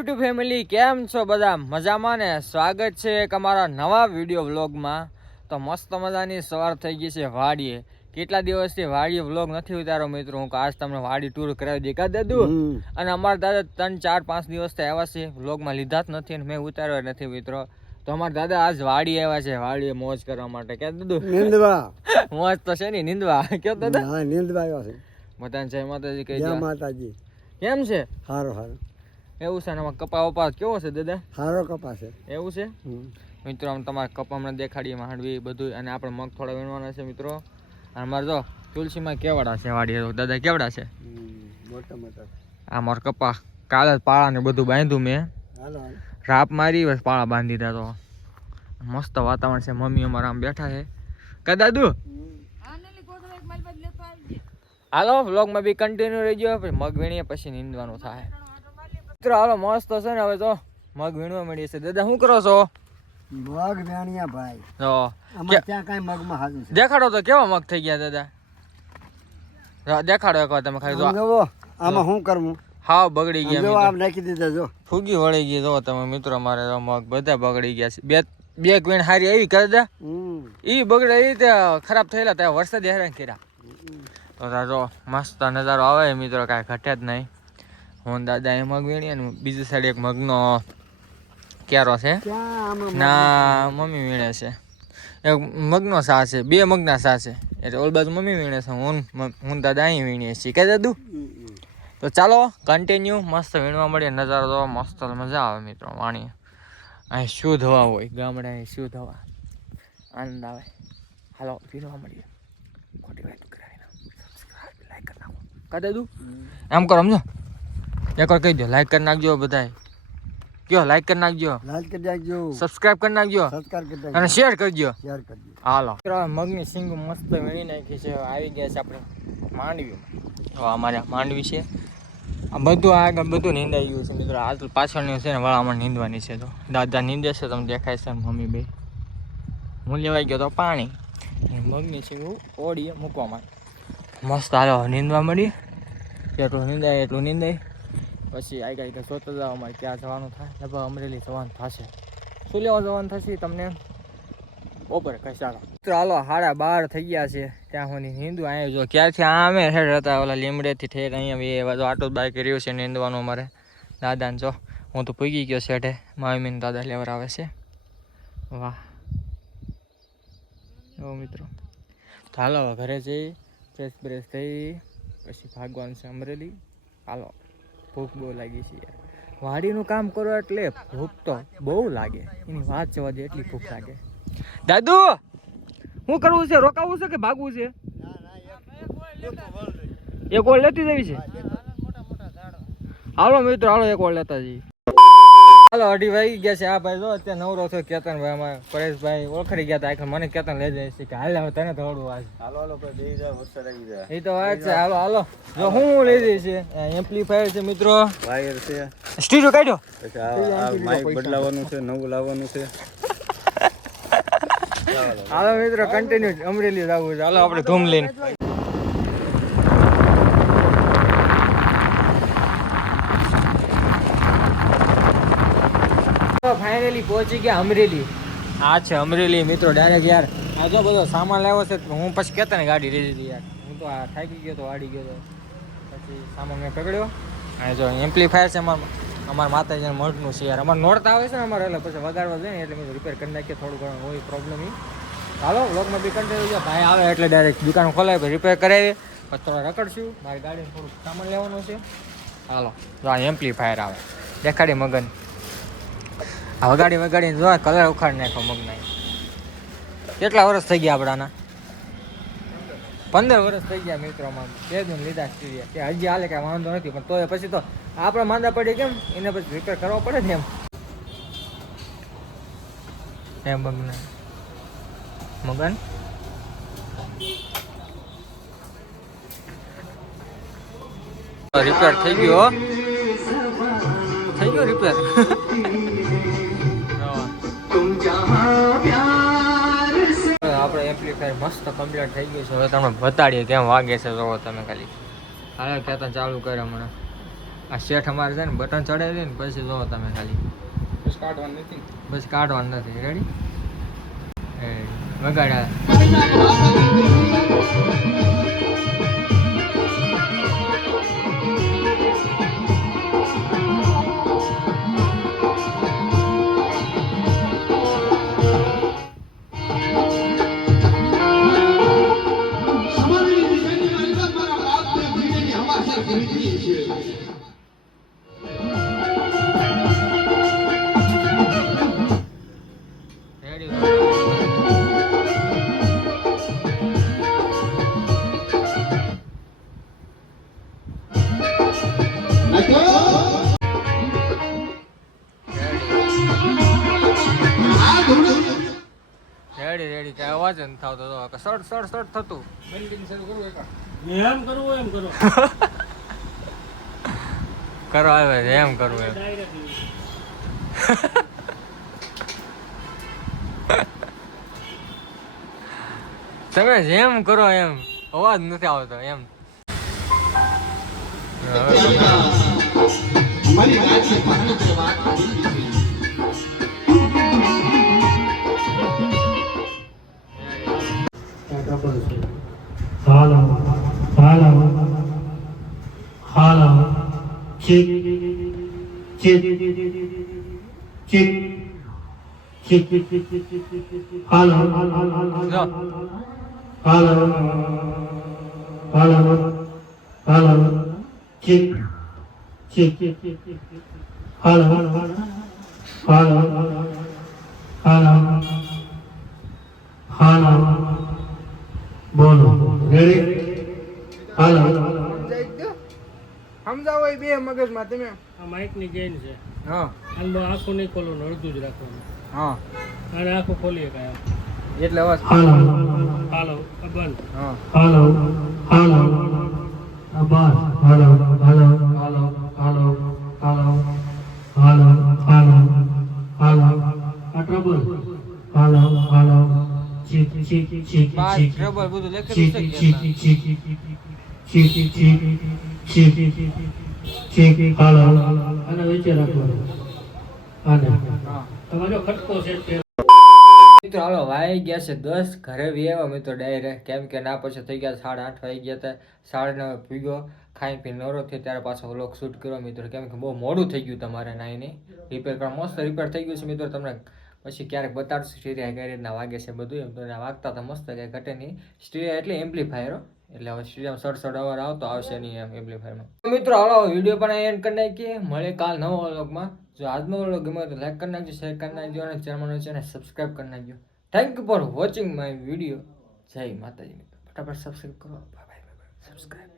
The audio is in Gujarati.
યુટ્યુબ ફેમિલી, કેમ છો બધા? મજામાં ને? સ્વાગત છે એક અમારા નવા વિડીયો વ્લોગમાં. તો મસ્ત મજાની સવાર થઈ ગઈ છે વાડીએ. કેટલા દિવસથી વાડીએ વ્લોગ નથી ઉતાર્યો મિત્રો. હું આજ તમને વાડી ટૂર કરાવી દઈ કા દાદુ. અને અમારા દાદા 3-4-5 દિવસથી આવ્યા છે, વ્લોગમાં લીધા જ નથી અને મેં ઉતાર્યો નથી મિત્રો. તો અમારા દાદા આજ વાડી આવ્યા છે, વાડીએ મોજ કરવા માટે. કે દાદુ નીંદવા મોજ તો છે ને, નીંદવા. કે દાદા? હા, નીંદવા આવ્યા છે. બધાને જય માતાજી કહી જય દો. માતાજી. કેમ છે? હારો હારો. એવું છે ને? આમાં કપા વપા કેવો છે દાદા? હારો કપા છે. એવું છે મિત્રો. આમ તમારે કપા હમણાં દેખાડીએ, માંડવી બધું. અને આપણે મગ થોડા વીણવાના છે મિત્રો. અને મારે જો તુલસીમાં કેવડા છે વાડી. દાદા કેવડા છે મોટા મોટા. આ મારો કપા કાલે જ પાળા ને બધું બાંધ્યું મેં. રાપ મારી બસ પાળા બાંધી દીધા. તો મસ્ત વાતાવરણ છે. મમ્મી અમારા આમ બેઠા છે. કા દાદુ? હાલો વ્લોગમાં બી કન્ટિન્યુ રહી ગયો. પછી મગ વીણીએ પછી નીંદવાનું થાય મિત્રો. હાલો મસ્ત છે ને. હવે તો મગ વીણવા મળી છે. દાદા શું કરો છો? મગ વેણિયા ભાઈ. જો અમાર ત્યાં કાઈ મગમાં હાજુ છે. દેખાડો તો કેવા મગ થઈ ગયા દાદા. દેખાડો એકવાર તમે ખાલી. જો જોવો આમાં શું કરવું? હાવ બગડી ગયા. જો આમ નાખી દીધા. જો ફૂગી વળી ગઈ. જો તમે મિત્રો મારે મગ બધા બગડી ગયા છે. બે ક્વીણ હારી આવી કરી દે. ઈ બગડે એ રીતે ખરાબ થયેલા ત્યાં વરસાદ હેરાન કર્યા. તો જો મસ્ત નજારો આવે મિત્રો, કાંઈ ઘટે જ નહીં. હું દાદા એ મગ વીણીએ ને બીજી સાઈડ એક મગનો કેરો છે ના મમ્મી વીણે છે. એક મગનો સા છે, બે મગના સા છે. એટલે ઓલ બાજુ મમ્મી વીણે છે, હું દાદા અહીં વીણીએ છીએ. કે દાદુ? તો ચાલો કન્ટિન્યુ મસ્ત વીણવા મળીએ. નજારો તો મસ્ત મજા આવે મિત્રો. વાણીએ અહીં શુદ્ધ હવા હોય, ગામડે અહીં શુદ્ધ હવા, આનંદ આવે. હાલો વીણવા મળીએ. ખોટી વાત કરાવીને સબસ્ક્રાઇબ લાઈક કરી નાખો. કા દાદુ? એમ કરો સમજો, એકવાર કહી દો લાઈક કરી નાખજો બધાય. કયો લાઈક કરી નાખજો, લાઈક કરી નાખજો, સબસ્ક્રાઇબ કરી નાખજો, સબસ્ક્રાઇબ કરી નાખજો અને શેર કરજો. શેર કરજો. હાલો મગની સિંગ મસ્ત વીણી નાખી છે. આવી ગયા છે આપણે માંડવી. અમારે માંડવી છે. આ બધું આગળ બધું નીંદાઈ ગયું છે મિત્રો. હાલ પાછળની છે ને વાળામાં નીંદવાની છે. તો દાદા નીંદે છે, તમે દેખાય છે. મમ્મી બે હું લેવાઈ ગયો તો પાણી. મગની સિંગ ઓળીએ મૂકવામાં મસ્ત. હાલો નીંદવા મળી. જેટલું નીંદાય એટલું નીંદાય. પછી આગળ જોતા જાવ અમારે ક્યાં જવાનું થાય. લગભગ અમરેલી જવાનું થશે. શું લેવા જવાનું થશે તમને બપોરે કઈ. ચાલો મિત્રો હાલો 12:30 થઈ ગયા છે. ત્યાં સુધી નીંદું અહીંયા જો ક્યાંથી આમે હેઠ હતા ઓલા લીમડેથી ઠેર અહીંયા એ આટો બાઈક રહ્યું છે નીંદવાનું અમારે. દાદાને જો હું તો પૂગી ગયો છે હેઠે. મામીને દાદા લેવર આવે છે. વાહ એવો મિત્રો. તો હાલો ઘરે જઈ ફ્રેશ બ્રેશ થઈ પછી ભાગવાનું છે અમરેલી. હાલો ભૂખ બહુ લાગી છે યાર. વાડીનું કામ કરો એટલે ભૂખ તો બહુ લાગે. એની વાત જવા દે, એટલી ભૂખ લાગે. દાદુ શું કરવું છે? રોકાવું છે કે ભાગવું છે? એક ઓળ લેતી જવી છે. હાલો મિત્રો હાલો એક ઓળ લેતા જઈએ. હાલો 2:30 વાગી ગયા છે. આ ભાઈ જો અત્યારે નવરો થયો. કેતન ભાઈ અમારે પરેશભાઈ ઓળખડી ગયા હતા. મને કેતન લઈ જાય છે કે હાલ હવે તને થોડું આજ. હાલો હાલો ભાઈ જાય વરસાદ આવી જાય. એ તો વાત છે. હાલો હાલો જો હું લઈ જઈ છે. એમ્પ્લીફાયર છે મિત્રો, વાયર છે, સ્ટીરિયો કાઢ્યો. માઈક બદલાવાનું છે, નવું લાવવાનું છે. હાલો મિત્રો કન્ટિન્યુ અમરેલી જવું છે. હાલો આપણે ધૂમ લઈને. ફાઇનલી પહોંચી ગયા અમરેલી. આ છે અમરેલી મિત્રો. ડાયરેક્ટ યાર આ જો બધો સામાન લાવ્યો છે. હું પછી કહેતા ને ગાડી લઈ લીધી યાર. હું તો આ થાકી ગયો તો, વાડી ગયો તો. પછી સામાન મેં પકડ્યો. આ જો એમ્પ્લીફાયર છે અમારા માતાજીના મઠનું છે યાર. અમારે નોરતા આવે છે ને અમારે, એટલે પછી વગાડવા જોઈએ ને એટલે મેં રિપેર કરી નાખીએ. થોડું ઘણું હોય પ્રોબ્લેમ. હાલો વ્લોગમાં બી કન્ટિન્યુ છે. ભાઈ આવે એટલે ડાયરેક્ટ દુકાન ખોલાવે પછી રિપેર કરાવીએ. પછી થોડા રખડશું. મારી ગાડીને થોડુંક સામાન લેવાનું છે. હાલો જો આ એમ્પ્લીફાયર આવે દેખાડી મગન. આ વગાડીને જો કલર ઉખાડી નાખો મગના. કેટલા વર્ષ થઈ ગયા આપણાના? 15 વર્ષ થઈ ગયા મિત્રોમાં. તે દૂન લીધા સ્ટીરિયા. કે હજી હાલે કાંઈ વાંધો નથી, પણ તોય પછી તો આપણે માંદા પડી કેમ એને પછી રિપેર કરવો પડે ને એમ મગન રિપેર થઈ ગયો. રિપેર આપણે એમ્પ્લીફાયર મસ્ત કમ્પ્લીટ થઈ ગયું છે. હવે તમે બતાડીએ કેમ વાગે છે. જોવો તમે ખાલી. હાલે કેતા ચાલુ કરે હમણાં. આ શેઠ અમારે છે ને બટન ચડાવી ને પછી જો તમે ખાલી બસ કાઢવાનું નથી રેડી વગાડ્યા રેડી કઈ અવાજ જ નથી આવતો સડ સડ સડ થતું એમ કરવું એમ કરો કરો આવે છે એમ કરવું એમ તમે જેમ કરો એમ અવાજ નથી આવતો એમ બોલો રેડી હાલો સમજાવો એ બે મગજમાં તમે આ માઇક ની ગેન છે હા આનું આખું નહીં ખોલવાનું અડધું જ રાખવાનું હા અને આખું ખોલીએ કાંઈ એટલે અવાજ હાલો હાલો બંધ હા હાલો હાલો બસ હાલો હાલો હાલો હાલો હાલો હાલો હાલો હાલો આ ટ્રબલ હાલો હાલો ચીક ચીક ચીક બાર ચીક ટ્રબલ બધું લખેલું ચીક છે ચીક કે ચીક ચીક ચીક ચીક ચીક હાલો અને વચ્ચે રાખવાનું આને તમારો ખટકો સેટ છે મિત્રો હાલો વાઈ ગયા છે 10 ઘરે વેવા મિત્રો ડાયરેક્ટ કેમ કે ના પછી થઈ ગયા 8:30 વાગી ગયા હતા 9:30 પીગો ખાઈ પી નવરો થયો ત્યારે પાછો વ્લોગ શૂટ કર્યો મિત્રો કેમ કે બહુ મોડું થઈ ગયું તમારે નાઈને રિપેર કરવા મસ્ત રિપેર થઈ ગયું છે મિત્રો તમને પછી ક્યારેક બતાડશું સ્ટીરિયા કઈ રીતના વાગે છે બધું એમ તો વાગતા તો મસ્ત કઈ ઘટે નહીં સ્ટીરિયા એટલે એમ્પ્લીફાયર એટલે હવે સ્ટીરિયામાં સડ અવાજ આવતો આવશે નહીં એમ એમ્પ્લીફાયરમાં મિત્રો હાલો વિડીયો પણ એન્ડ કરી નાખીએ મળે કાલ નવો વ્લોગમાં જો આજનો વ્લોગ ગમે તો લાઈક કરી નાખજો શેર કરી નાખજો અને ચેનલ છે ને સબસ્ક્રાઇબ કરી નાખજો thank you for watching my video જય માતાજી મિત્રો ફટાફટ સબસ્ક્રાઇબ કરો બાય બાય સબસ્ક્રાઇબ